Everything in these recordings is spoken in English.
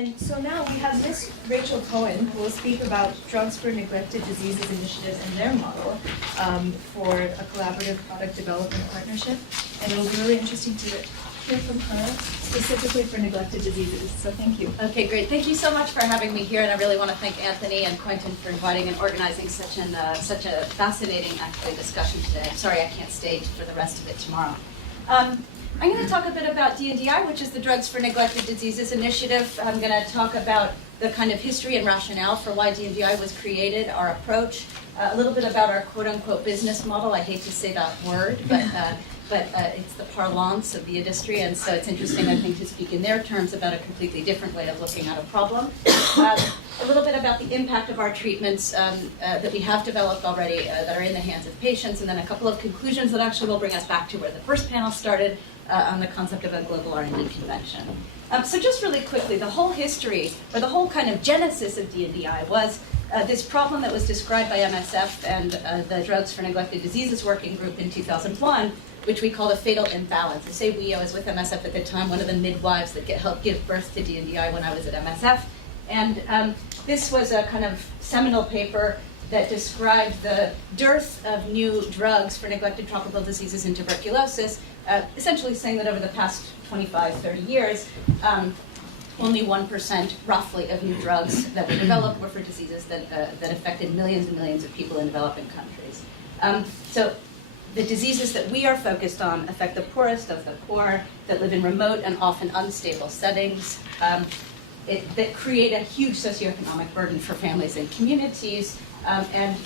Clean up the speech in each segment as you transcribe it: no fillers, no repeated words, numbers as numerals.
And so now we have Ms. Rachel Cohen, who will speak about Drugs for Neglected Diseases initiatives and their model for a collaborative product development partnership. And it'll be really interesting to hear from her specifically for neglected diseases. So thank you. Okay, great. Thank you so much for having me here, and I really want to thank Anthony and Quentin for inviting and organizing such a fascinating, actually, discussion today. I'm sorry I can't stay for the rest of it tomorrow. I'm going to talk a bit about DNDi, which is the Drugs for Neglected Diseases initiative. I'm going to talk about the kind of history and rationale for why DNDi was created, our approach, a little bit about our quote-unquote business model. I hate to say that word, but it's the parlance of the industry, and so it's interesting, I think, to speak in their terms about a completely different way of looking at a problem. A little bit about the impact of our treatments that we have developed already that are in the hands of patients, and then a couple of conclusions that actually will bring us back to where the first panel started on the concept of a global R&D convention. So just really quickly, the whole history, or the whole kind of genesis of DNDi was this problem that was described by MSF and the Drugs for Neglected Diseases Working Group in 2001, which we called a fatal imbalance. I say we, I was with MSF at the time, one of the midwives that helped give birth to DNDi when I was at MSF. And this was a kind of seminal paper that described the dearth of new drugs for neglected tropical diseases and tuberculosis, essentially saying that over the past 25, 30 years, only 1% roughly of new drugs that were developed were for diseases that affected millions and millions of people in developing countries. So the diseases that we are focused on affect the poorest of the poor, that live in remote and often unstable settings, that create a huge socioeconomic burden for families and communities, and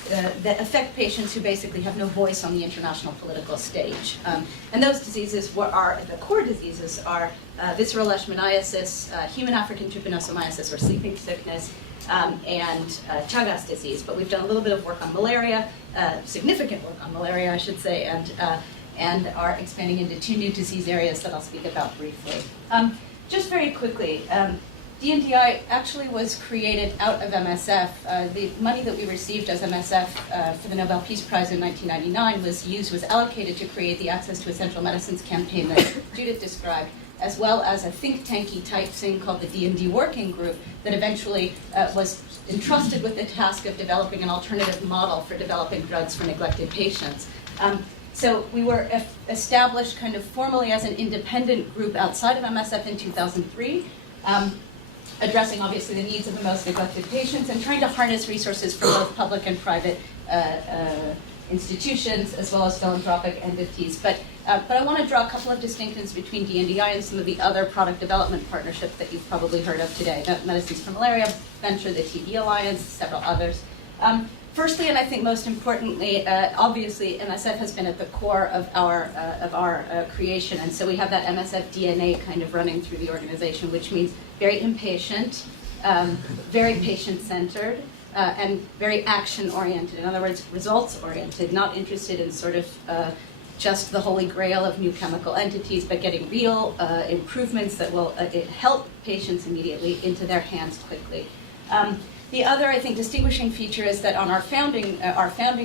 that affect patients who basically have no voice on the international political stage. And those diseases, the core diseases are visceral leishmaniasis, human African trypanosomiasis or sleeping sickness, and Chagas disease. But we've done a little bit of work on malaria, significant work on malaria, I should say, and are expanding into two new disease areas that I'll speak about briefly. Just very quickly, DNDi actually was created out of MSF. The money that we received as MSF for the Nobel Peace Prize in 1999 was allocated to create the Access to Essential Medicines campaign that Judith described, as well as a think tanky type thing called the DND Working Group that eventually was entrusted with the task of developing an alternative model for developing drugs for neglected patients. So we were established kind of formally as an independent group outside of MSF in 2003. Addressing obviously the needs of the most neglected patients and trying to harness resources from both public and private institutions as well as philanthropic entities. But I want to draw a couple of distinctions between DNDi and some of the other product development partnerships that you've probably heard of today. Medicines for Malaria Venture, the TB Alliance, several others. Firstly, and I think most importantly, obviously MSF has been at the core of our creation, and so we have that MSF DNA kind of running through the organization, which means very impatient, very patient-centered, and very action-oriented. In other words, results-oriented, not interested in sort of just the holy grail of new chemical entities, but getting real improvements that will help patients immediately into their hands quickly. The other, I think, distinguishing feature is that on our founding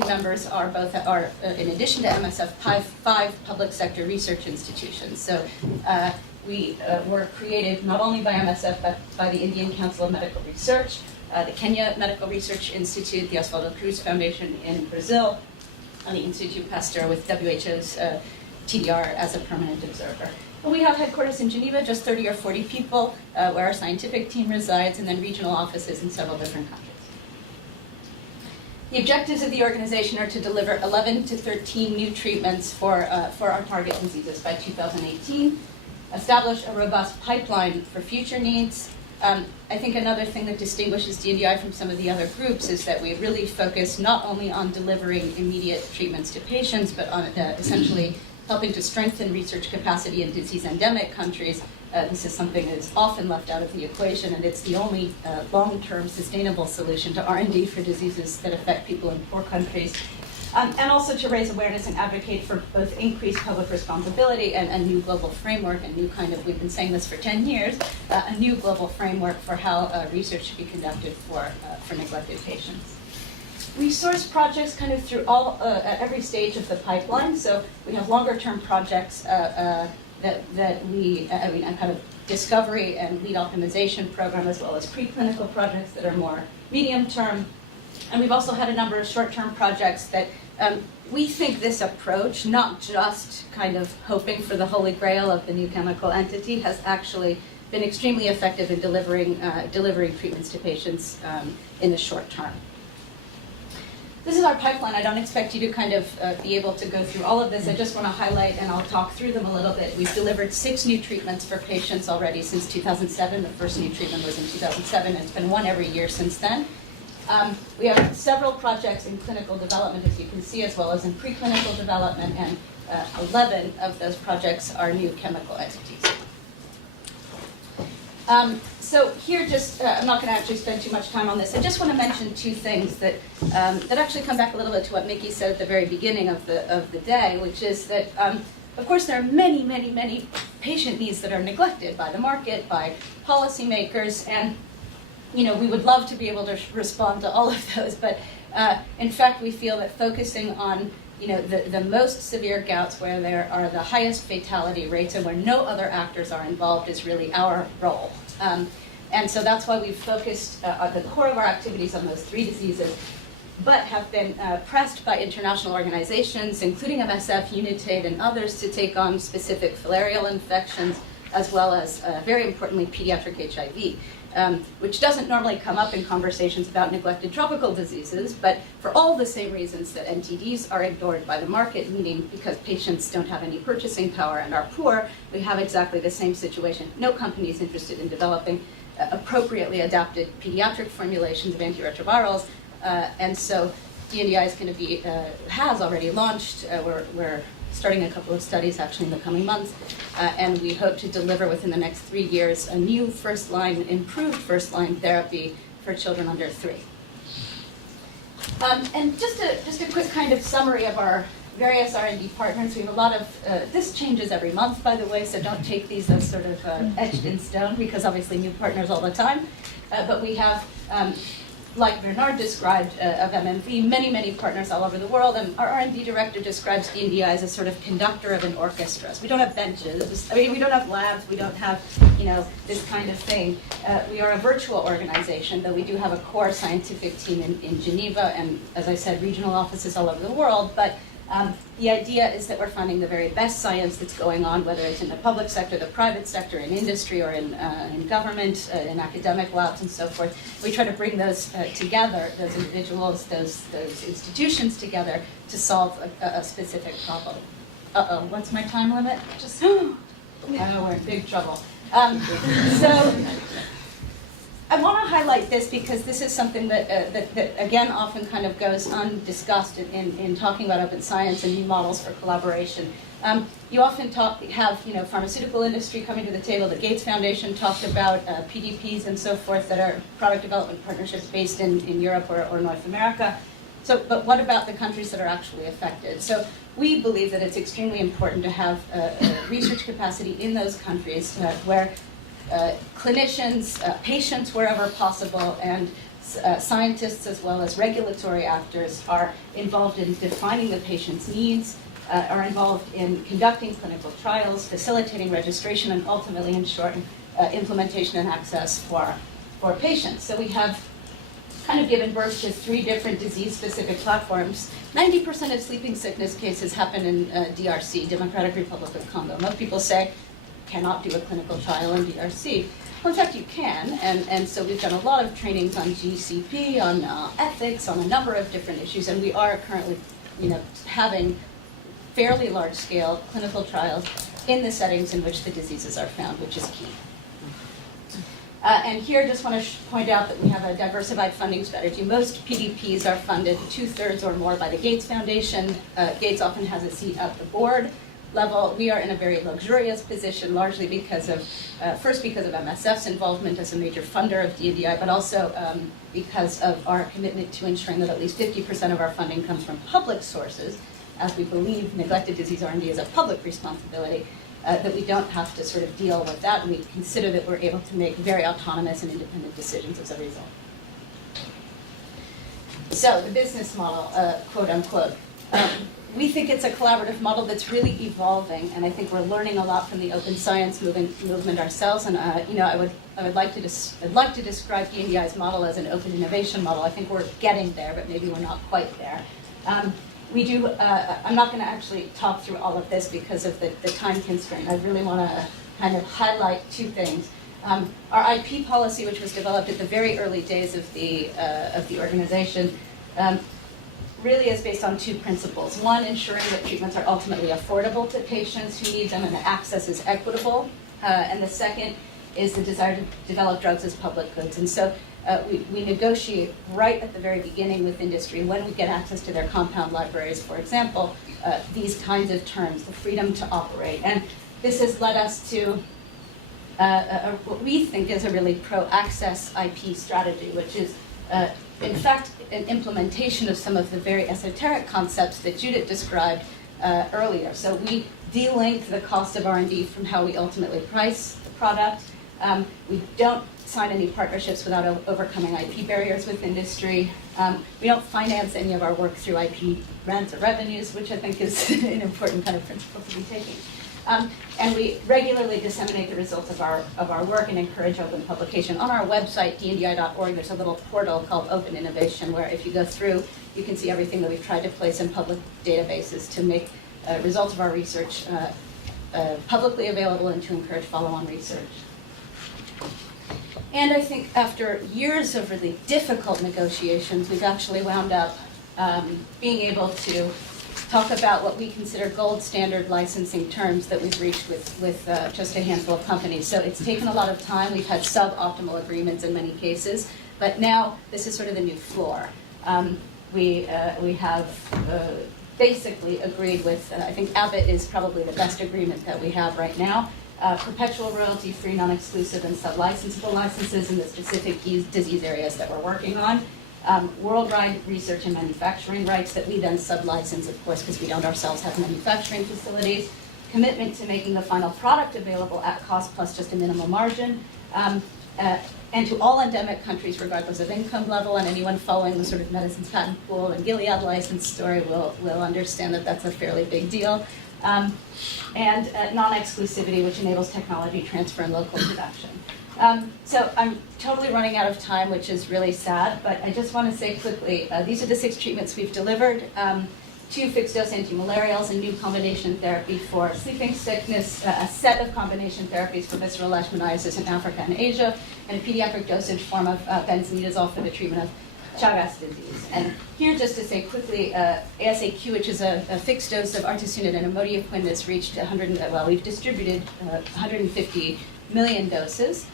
members are in addition to MSF, five public sector research institutions. So we were created not only by MSF, but by the Indian Council of Medical Research, the Kenya Medical Research Institute, the Oswaldo Cruz Foundation in Brazil, and the Institute Pasteur with WHO's TDR as a permanent observer. And we have headquarters in Geneva, just 30 or 40 people, where our scientific team resides, and then regional offices in several different countries. The objectives of the organization are to deliver 11 to 13 new treatments for our target diseases by 2018, establish a robust pipeline for future needs. I think another thing that distinguishes DNDi from some of the other groups is that we really focus not only on delivering immediate treatments to patients, but on essentially helping to strengthen research capacity in disease endemic countries. This is something that is often left out of the equation, and it's the only long-term sustainable solution to R&D for diseases that affect people in poor countries. And also to raise awareness and advocate for both increased public responsibility and a new global framework, a new kind of, we've been saying this for 10 years, a new global framework for how research should be conducted for neglected patients. We source projects kind of through at every stage of the pipeline. So we have longer term projects that we, kind of discovery and lead optimization program, as well as preclinical projects that are more medium term. And we've also had a number of short-term projects that we think this approach, not just kind of hoping for the holy grail of the new chemical entity, has actually been extremely effective in delivering treatments to patients in the short term. This is our pipeline. I don't expect you to kind of be able to go through all of this. I just want to highlight, and I'll talk through them a little bit. We've delivered 6 new treatments for patients already since 2007. The first new treatment was in 2007, and it's been 1 every year since then. We have several projects in clinical development, as you can see, as well as in preclinical development, and 11 of those projects are new chemical entities. So here, I'm not going to actually spend too much time on this. I just want to mention 2 things that actually come back a little bit to what Mickey said at the very beginning of the day, which is that, of course, there are many, many, many patient needs that are neglected by the market, by policymakers, and we would love to be able to respond to all of those, but in fact, we feel that focusing on the most severe gouts where there are the highest fatality rates and where no other actors are involved is really our role. And so that's why we've focused at the core of our activities on those 3 diseases, but have been pressed by international organizations, including MSF, UNITAID, and others, to take on specific filarial infections, as well as, very importantly, pediatric HIV. Which doesn't normally come up in conversations about neglected tropical diseases, but for all the same reasons that NTDs are ignored by the market, meaning because patients don't have any purchasing power and are poor, we have exactly the same situation. No company is interested in developing appropriately adapted pediatric formulations of antiretrovirals, and so DNDi is going to be, has already launched. We're starting a couple of studies actually in the coming months, and we hope to deliver within the next 3 years a new improved first-line therapy for children under 3. And just a quick kind of summary of our various R&D partners. We have a lot of, this changes every month, by the way, so don't take these as sort of etched in stone, because obviously new partners all the time. But we have, like Bernard described, of MMV, many, many partners all over the world, and our R&D director describes DNDi as a sort of conductor of an orchestra. So we don't have benches, we don't have labs, we don't have, this kind of thing. We are a virtual organization, though we do have a core scientific team in Geneva, and as I said, regional offices all over the world, but the idea is that we're finding the very best science that's going on, whether it's in the public sector, the private sector, in industry, or in government, in academic labs, and so forth. We try to bring those together, those individuals, those institutions together to solve a specific problem. Uh-oh, what's my time limit? Oh, we're in big trouble. So I want to highlight this because this is something that again, often kind of goes undiscussed in talking about open science and new models for collaboration. You often have pharmaceutical industry coming to the table. The Gates Foundation talked about PDPs and so forth that are product development partnerships based in Europe or North America. But what about the countries that are actually affected? So we believe that it's extremely important to have research capacity in those countries where clinicians, patients wherever possible, and scientists as well as regulatory actors are involved in defining the patient's needs, are involved in conducting clinical trials, facilitating registration, and ultimately ensuring implementation and access for patients. So we have kind of given birth to 3 different disease-specific platforms. 90% of sleeping sickness cases happen in DRC, Democratic Republic of Congo. Most people say, cannot do a clinical trial in DRC. Well, in fact, you can, and so we've done a lot of trainings on GCP, on ethics, on a number of different issues, and we are currently, having fairly large-scale clinical trials in the settings in which the diseases are found, which is key. And here, I just want to point out that we have a diversified funding strategy. Most PDPs are funded 2/3 or more by the Gates Foundation. Gates often has a seat at the board level. We are in a very luxurious position, largely because of, first because of MSF's involvement as a major funder of DNDi, but also because of our commitment to ensuring that at least 50% of our funding comes from public sources, as we believe neglected disease R&D is a public responsibility, that we don't have to sort of deal with that, and we consider that we're able to make very autonomous and independent decisions as a result. So the business model, quote unquote. we think it's a collaborative model that's really evolving, and I think we're learning a lot from the open science movement ourselves. And I would like to describe DNDi's model as an open innovation model. I think we're getting there, but maybe we're not quite there. We do. I'm not going to actually talk through all of this because of the time constraint. I really want to kind of highlight two things. Our IP policy, which was developed at the very early days of the organization, really is based on two principles. One, ensuring that treatments are ultimately affordable to patients who need them and that access is equitable. And the second is the desire to develop drugs as public goods. And so we negotiate right at the very beginning with industry when we get access to their compound libraries, for example, these kinds of terms, the freedom to operate. And this has led us to what we think is a really pro-access IP strategy, which is in fact an implementation of some of the very esoteric concepts that Judith described earlier. So we de-link the cost of R&D from how we ultimately price the product. We don't sign any partnerships without overcoming IP barriers with industry. We don't finance any of our work through IP grants or revenues, which I think is an important kind of principle to be taking. And we regularly disseminate the results of our work and encourage open publication. On our website, dndi.org, there's a little portal called Open Innovation, where if you go through, you can see everything that we've tried to place in public databases to make results of our research publicly available and to encourage follow-on research. And I think after years of really difficult negotiations, we've actually wound up being able to talk about what we consider gold standard licensing terms that we've reached with just a handful of companies. So it's taken a lot of time. We've had suboptimal agreements in many cases, but now this is sort of the new floor. We have basically agreed with, I think Abbott is probably the best agreement that we have right now. Perpetual royalty-free, non-exclusive, and sub-licensable licenses in the specific disease areas that we're working on. Worldwide research and manufacturing rights that we then sub-license, of course, because we don't ourselves have manufacturing facilities. Commitment to making the final product available at cost plus just a minimal margin. And to all endemic countries, regardless of income level, and anyone following the sort of medicines patent pool and Gilead license story will understand that that's a fairly big deal. And non-exclusivity, which enables technology transfer and local production. So I'm totally running out of time, which is really sad, but I just want to say quickly, these are the 6 treatments we've delivered. 2 fixed-dose antimalarials, a new combination therapy for sleeping sickness, a set of combination therapies for visceral leishmaniasis in Africa and Asia, and a pediatric dosage form of benzimidazole for the treatment of Chagas disease. And here, just to say quickly, ASAQ, which is a fixed dose of artesunate and imodiaquin, has reached we've distributed 150 million doses.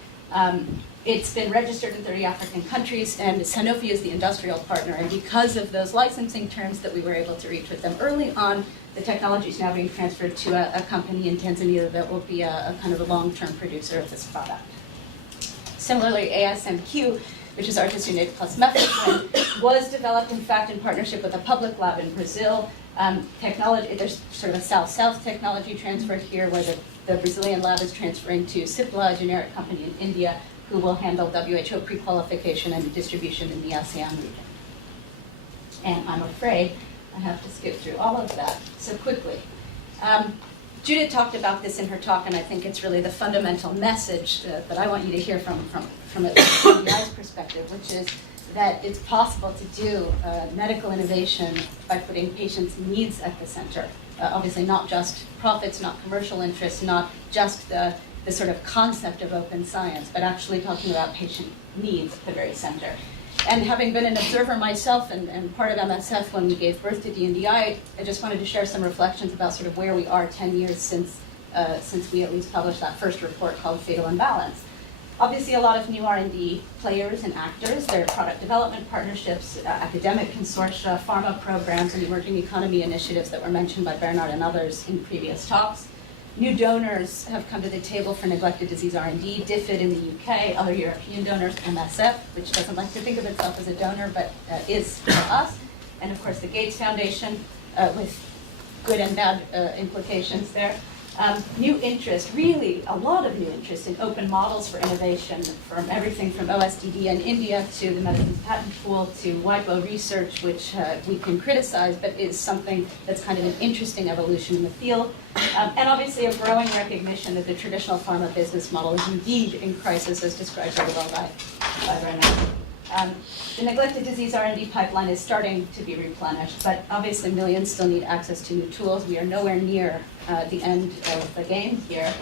It's been registered in 30 African countries, and Sanofi is the industrial partner. And because of those licensing terms that we were able to reach with them early on, the technology is now being transferred to a company in Tanzania that will be a kind of a long-term producer of this product. Similarly, ASMQ, which is artesunate plus methylquin, was developed, in fact, in partnership with a public lab in Brazil. There's sort of a south-south technology transfer here, where the Brazilian lab is transferring to Cipla, a generic company in India, who will handle WHO pre-qualification and distribution in the ASEAN region. And I'm afraid I have to skip through all of that so quickly. Judith talked about this in her talk, and I think it's really the fundamental message that I want you to hear from a DNDi's perspective, which is that it's possible to do medical innovation by putting patients' needs at the center. Obviously not just profits, not commercial interests, not just the sort of concept of open science, but actually talking about patient needs at the very center. And having been an observer myself and part of MSF when we gave birth to DNDi, I just wanted to share some reflections about sort of where we are 10 years since we at least published that first report called Fatal Imbalance. Obviously, a lot of new R&D players and actors. There are product development partnerships, academic consortia, pharma programs, and emerging economy initiatives that were mentioned by Bernard and others in previous talks. New donors have come to the table for neglected disease R&D, DFID in the UK, other European donors, MSF, which doesn't like to think of itself as a donor, but is for us. And of course, the Gates Foundation with good and bad implications there. New interest, really a lot of new interest in open models for innovation, from everything from OSDD in India to the medicine patent pool to widewell research, which we can criticize, but is something that's kind of an interesting evolution in the field. And obviously a growing recognition that the traditional pharma business model is indeed in crisis, as described very well by René. The neglected disease R&D pipeline is starting to be replenished, but obviously millions still need access to new tools. We are nowhere near the end of the game here.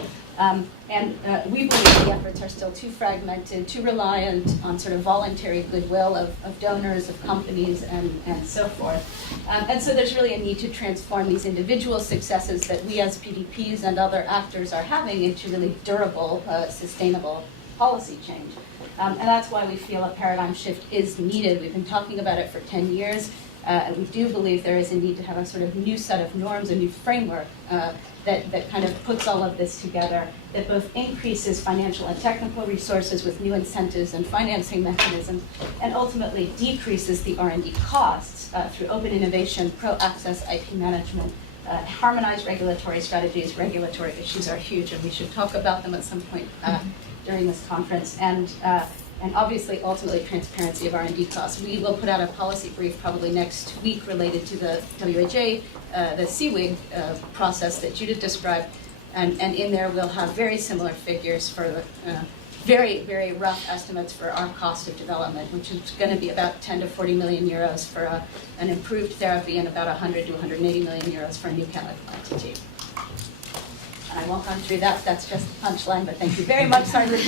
We believe the efforts are still too fragmented, too reliant on sort of voluntary goodwill of donors, of companies, and so forth. And so there's really a need to transform these individual successes that we as PDPs and other actors are having into really durable, sustainable policy change. And that's why we feel a paradigm shift is needed. We've been talking about it for 10 years. And we do believe there is a need to have a sort of new set of norms, a new framework that kind of puts all of this together, that both increases financial and technical resources with new incentives and financing mechanisms, and ultimately decreases the R&D costs through open innovation, pro-access IP management, harmonized regulatory strategies. Regulatory issues are huge, and we should talk about them at some point during this conference. And obviously, ultimately, transparency of R&D costs. We will put out a policy brief probably next week related to the WHA, the CWIG process that Judith described. And in there, we'll have very similar figures for the very, very rough estimates for our cost of development, which is going to be about 10 to 40 million euros for an improved therapy and about 100 to 180 million euros for a new chemical entity. And I won't run through that. That's just the punchline, but thank you very much, Sanford.